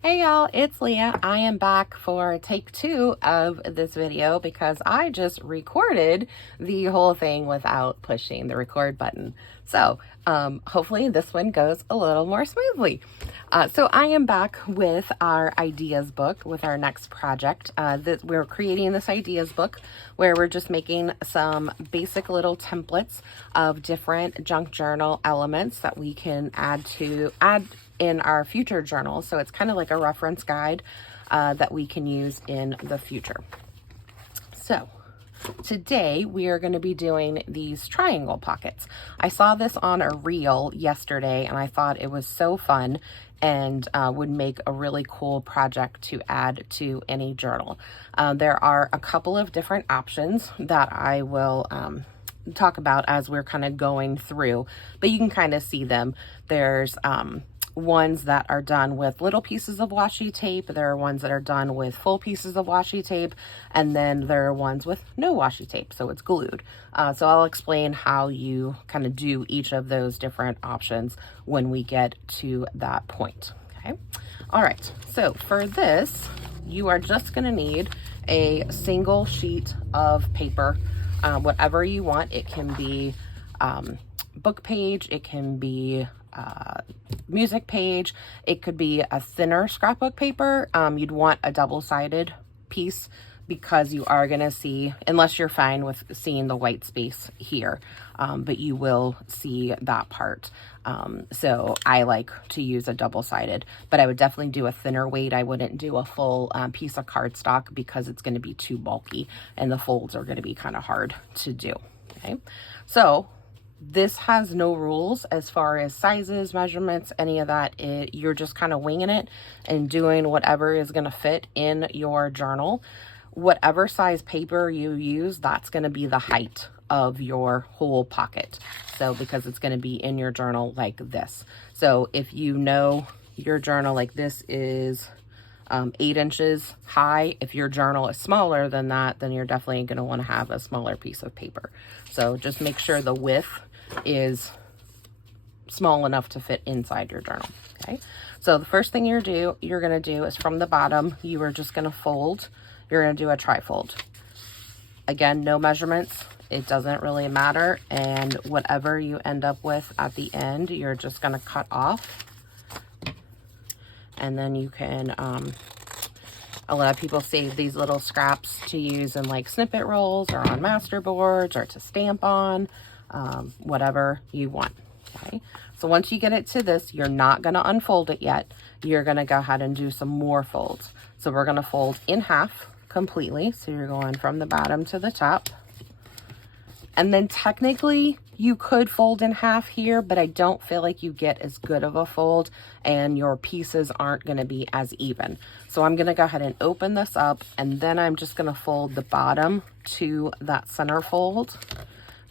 Hey y'all, it's Leah. I am back for take 2 of this video because I just recorded the whole thing without pushing the record button. So hopefully this one goes a little more smoothly. So I am back with our ideas book with our next project. We're creating this ideas book where we're just making some basic little templates of different junk journal elements that we can add in our future journals. So it's kind of like a reference guide that we can use in the future. So today we are going to be doing these triangle pockets. I saw this on a reel yesterday and I thought it was so fun and would make a really cool project to add to any journal. There are a couple of different options that I will talk about as we're kind of going through, but you can kind of see them. There's ones that are done with little pieces of washi tape. There are ones that are done with full pieces of washi tape. And then there are ones with no washi tape, so it's glued. So I'll explain how you kind of do each of those different options when we get to that point. Okay. All right. So for this, you are just going to need a single sheet of paper, whatever you want. It can be book page, it can be music page, it could be a thinner scrapbook paper. You'd want a double-sided piece because you are going to see, unless you're fine with seeing the white space here, but you will see that part. So I like to use a double-sided, but I would definitely do a thinner weight. I wouldn't do a full piece of cardstock because it's going to be too bulky and the folds are going to be kind of hard to do. Okay, so this has no rules as far as sizes, measurements, any of that. You're just kind of winging it and doing whatever is going to fit in your journal. Whatever size paper you use, that's going to be the height of your whole pocket. So because it's going to be in your journal like this. So if you know your journal like this is 8 inches high, if your journal is smaller than that, then you're definitely going to want to have a smaller piece of paper. So just make sure the width is small enough to fit inside your journal. Okay, so the first thing you're going to do is from the bottom, you are just going to fold. You're going to do a trifold. Again, no measurements. It doesn't really matter. And whatever you end up with at the end, you're just going to cut off. And then you can, a lot of people save these little scraps to use in like snippet rolls or on master boards or to stamp on, whatever you want. Okay, so once you get it to this, you're not going to unfold it yet. You're going to go ahead and do some more folds. So we're going to fold in half completely. So you're going from the bottom to the top. And then technically you could fold in half here, but I don't feel like you get as good of a fold and your pieces aren't going to be as even. So I'm going to go ahead and open this up, and then I'm just going to fold the bottom to that center fold.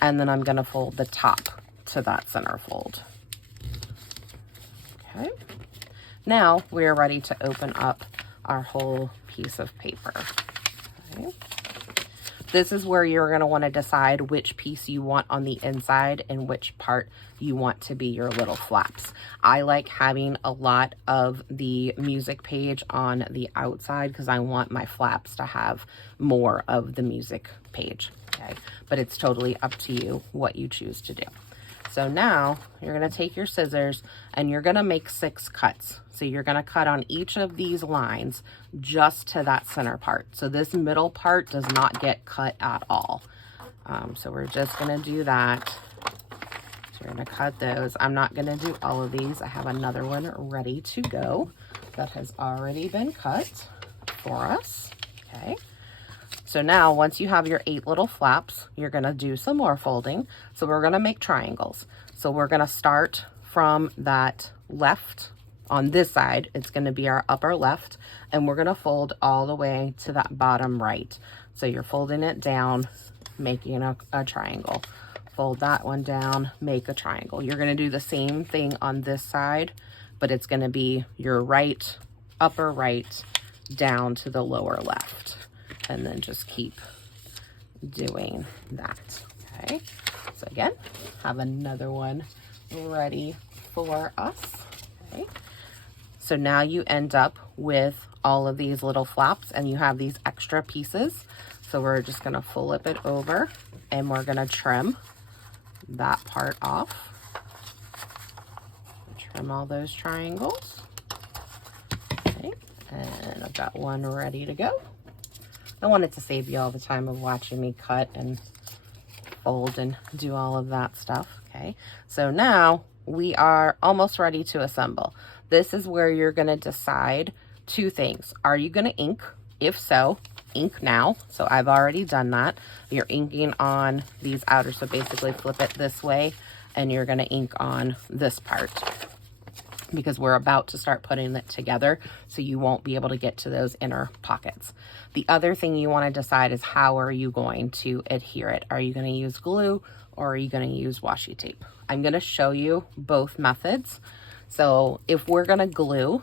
And then I'm going to fold the top to that center fold. Okay. Now we're ready to open up our whole piece of paper. Okay. This is where you're going to want to decide which piece you want on the inside and which part you want to be your little flaps. I like having a lot of the music page on the outside because I want my flaps to have more of the music page. Okay, but it's totally up to you what you choose to do. So now you're going to take your scissors and you're going to make 6 cuts. So you're going to cut on each of these lines just to that center part. So this middle part does not get cut at all. So we're just going to do that. So you're going to cut those. I'm not going to do all of these. I have another one ready to go that has already been cut for us. Okay. So now once you have your 8 little flaps, you're going to do some more folding. So we're going to make triangles. So we're going to start from that left on this side. It's going to be our upper left, and we're going to fold all the way to that bottom right. So you're folding it down, making a triangle. Fold that one down, make a triangle. You're going to do the same thing on this side, but it's going to be your right, upper right, down to the lower left. And then just keep doing that. Okay, so again, have another one ready for us. Okay, So now you end up with all of these little flaps and you have these extra pieces. So we're just gonna flip it over and we're gonna trim that part off. Trim all those triangles. Okay, and I've got one ready to go. I wanted to save you all the time of watching me cut and fold and do all of that stuff. Okay, so now we are almost ready to assemble. This is where you're gonna decide two things. Are you gonna ink? If so, ink now. So I've already done that. You're inking on these outer, so basically flip it this way and you're gonna ink on this part because we're about to start putting it together, so you won't be able to get to those inner pockets. The other thing you wanna decide is how are you going to adhere it? Are you gonna use glue or are you gonna use washi tape? I'm gonna show you both methods. So if we're gonna glue,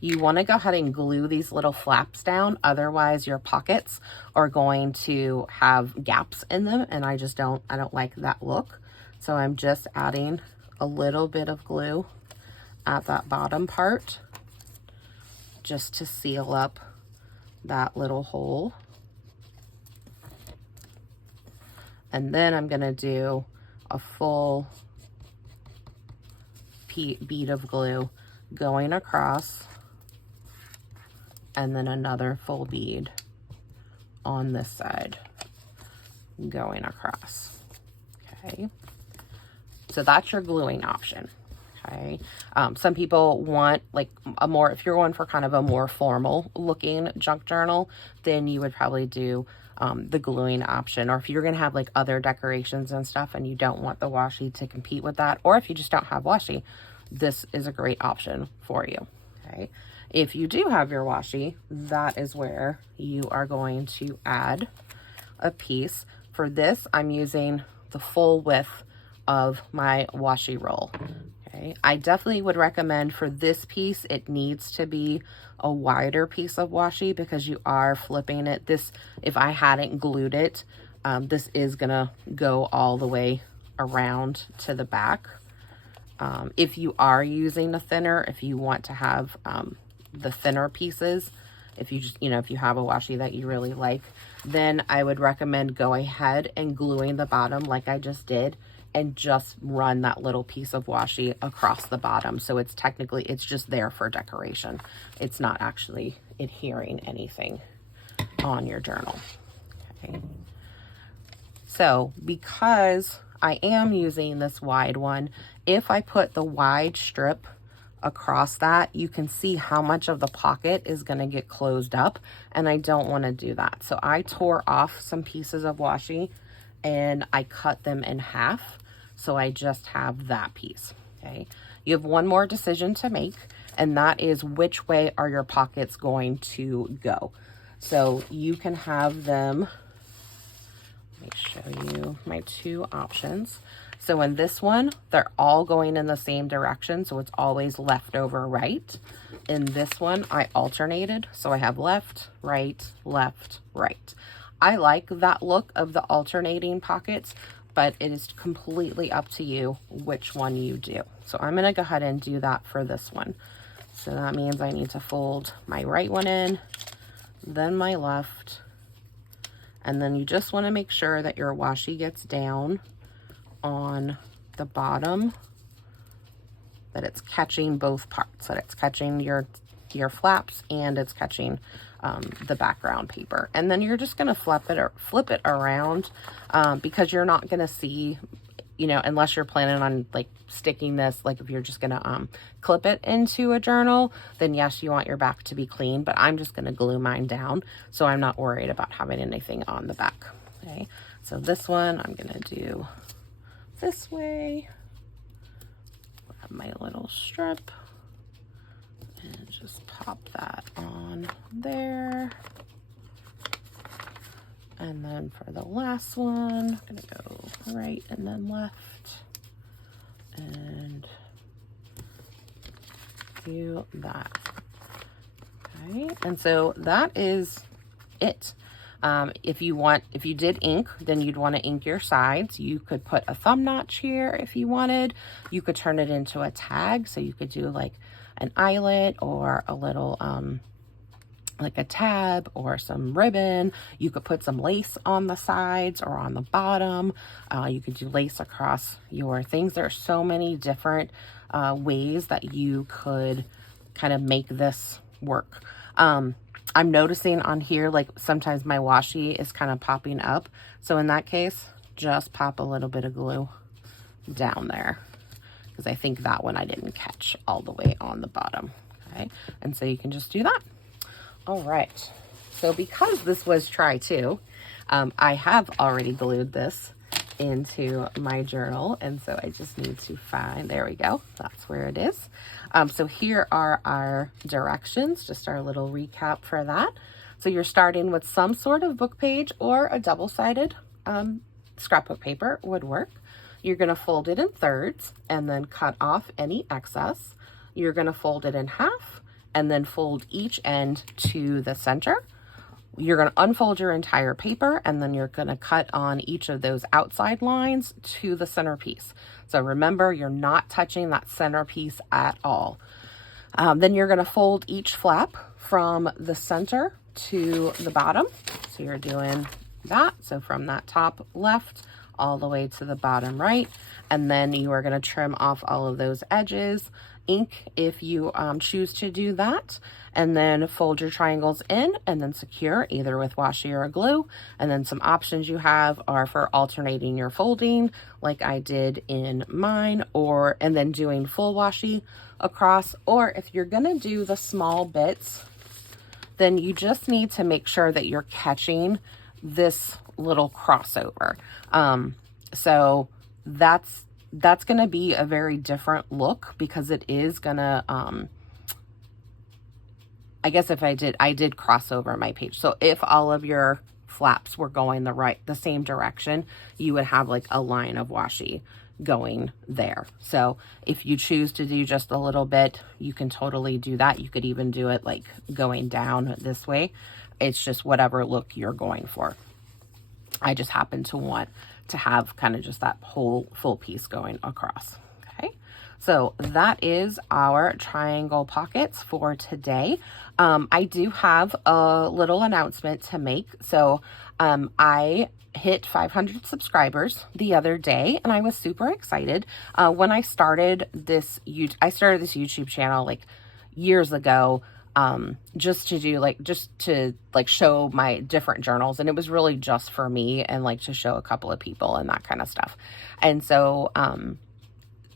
you wanna go ahead and glue these little flaps down, otherwise your pockets are going to have gaps in them, and I don't like that look. So I'm just adding a little bit of glue at that bottom part just to seal up that little hole. And then I'm gonna do a full bead of glue going across, and then another full bead on this side going across. Okay, so that's your gluing option. Okay, some people want like a more, if you're going for kind of a more formal looking junk journal, then you would probably do the gluing option. Or if you're gonna have like other decorations and stuff and you don't want the washi to compete with that, or if you just don't have washi, this is a great option for you. Okay, if you do have your washi, that is where you are going to add a piece. For this, I'm using the full width of my washi roll. Okay, I definitely would recommend for this piece, it needs to be a wider piece of washi because you are flipping it. This, if I hadn't glued it, this is gonna go all the way around to the back. If you are using a thinner, if you want to have the thinner pieces, if you just, if you have a washi that you really like, then I would recommend go ahead and gluing the bottom like I just did, and just run that little piece of washi across the bottom. So it's technically, it's just there for decoration. It's not actually adhering anything on your journal. Okay. So because I am using this wide one, if I put the wide strip across that, you can see how much of the pocket is going to get closed up, and I don't want to do that. So I tore off some pieces of washi and I cut them in half, so I just have that piece. Okay, you have one more decision to make, and that is which way are your pockets going to go. So you can have them, let me show you my two options. So in this one, they're all going in the same direction, so it's always left over right. In this one, I alternated, so I have left, right, left, right. I like that look of the alternating pockets, but it is completely up to you which one you do. So I'm gonna go ahead and do that for this one. So that means I need to fold my right one in, then my left, and then you just wanna make sure that your washi gets down on the bottom, that it's catching both parts, that it's catching your flaps and it's catching the background paper. And then you're just gonna flip it around because you're not gonna see, unless you're planning on like sticking this, like if you're just gonna clip it into a journal, then yes, you want your back to be clean, but I'm just gonna glue mine down, so I'm not worried about having anything on the back. Okay, so this one I'm gonna do this way. Grab my little strip and just pop that on there. And then for the last one, I'm gonna go right and then left and do that. Okay, and so that is it. If you did ink, then you'd want to ink your sides. You could put a thumb notch here if you wanted. You could turn it into a tag, so you could do like an eyelet or a little, like a tab or some ribbon. You could put some lace on the sides or on the bottom. You could do lace across your things. There are so many different ways that you could kind of make this work. I'm noticing on here, like sometimes my washi is kind of popping up. So in that case, just pop a little bit of glue down there, because I think that one I didn't catch all the way on the bottom. Okay, and so you can just do that. All right, so because this was try two, I have already glued this into my journal, and so I just need to find, there we go, that's where it is. So here are our directions, just our little recap for that. So you're starting with some sort of book page or a double-sided scrapbook paper would work. You're going to fold it in thirds and then cut off any excess. You're going to fold it in half and then fold each end to the center. You're going to unfold your entire paper, and then you're going to cut on each of those outside lines to the centerpiece. So remember, you're not touching that centerpiece at all. Then you're going to fold each flap from the center to the bottom. So you're doing that. So from that top left all the way to the bottom right. And then you are going to trim off all of those edges, ink if you choose to do that, and then fold your triangles in and then secure either with washi or glue. And then some options you have are for alternating your folding like I did in mine, and then doing full washi across. Or if you're going to do the small bits, then you just need to make sure that you're catching this little crossover. So that's going to be a very different look, because it is going to, I guess if I did cross over my page. So if all of your flaps were going the same direction, you would have like a line of washi going there. So if you choose to do just a little bit, you can totally do that. You could even do it like going down this way. It's just whatever look you're going for. I just happen to want to have kind of just that whole full piece going across. Okay, so that is our triangle pockets for today. I do have a little announcement to make. So I hit 500 subscribers the other day, and I was super excited. When I started this YouTube channel like years ago, just to show my different journals, and it was really just for me and like to show a couple of people and that kind of stuff. And so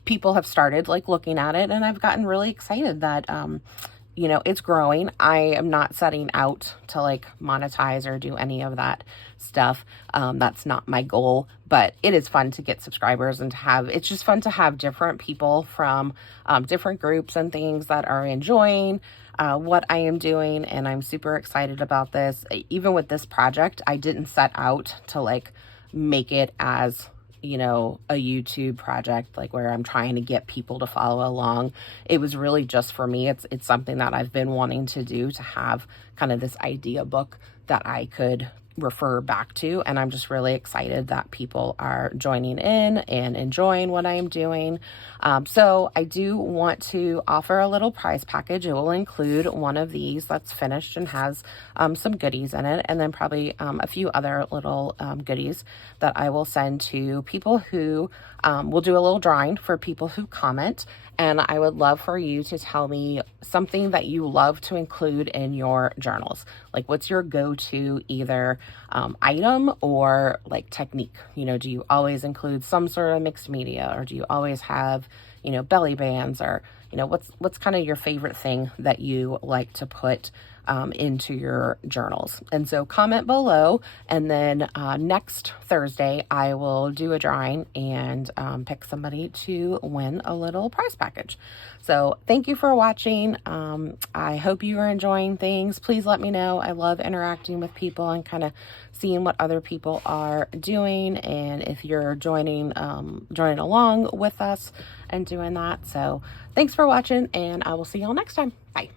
people have started like looking at it, and I've gotten really excited that you know, it's growing. I am not setting out to like monetize or do any of that stuff. That's not my goal, but it is fun to get subscribers and it's just fun to have different people from different groups and things that are enjoying what I am doing. And I'm super excited about this. Even with this project, I didn't set out to like make it as, you know, a YouTube project, like where I'm trying to get people to follow along. It was really just for me. It's something that I've been wanting to do, to have kind of this idea book that I could refer back to. And I'm just really excited that people are joining in and enjoying what I am doing. So I do want to offer a little prize package. It will include one of these that's finished and has some goodies in it, and then probably a few other little goodies that I will send to people who will do a little drawing for people who comment. And I would love for you to tell me something that you love to include in your journals. Like, what's your go-to either item or like technique? You know, do you always include some sort of mixed media, or do you always have, you know, belly bands, or, you know, what's kind of your favorite thing that you like to put into your journals? And so comment below, and then next Thursday I will do a drawing and pick somebody to win a little prize package. So thank you for watching. I hope you are enjoying things. Please let me know. I love interacting with people and kind of seeing what other people are doing, and if you're joining along with us and doing that. So thanks for watching, and I will see y'all next time. Bye.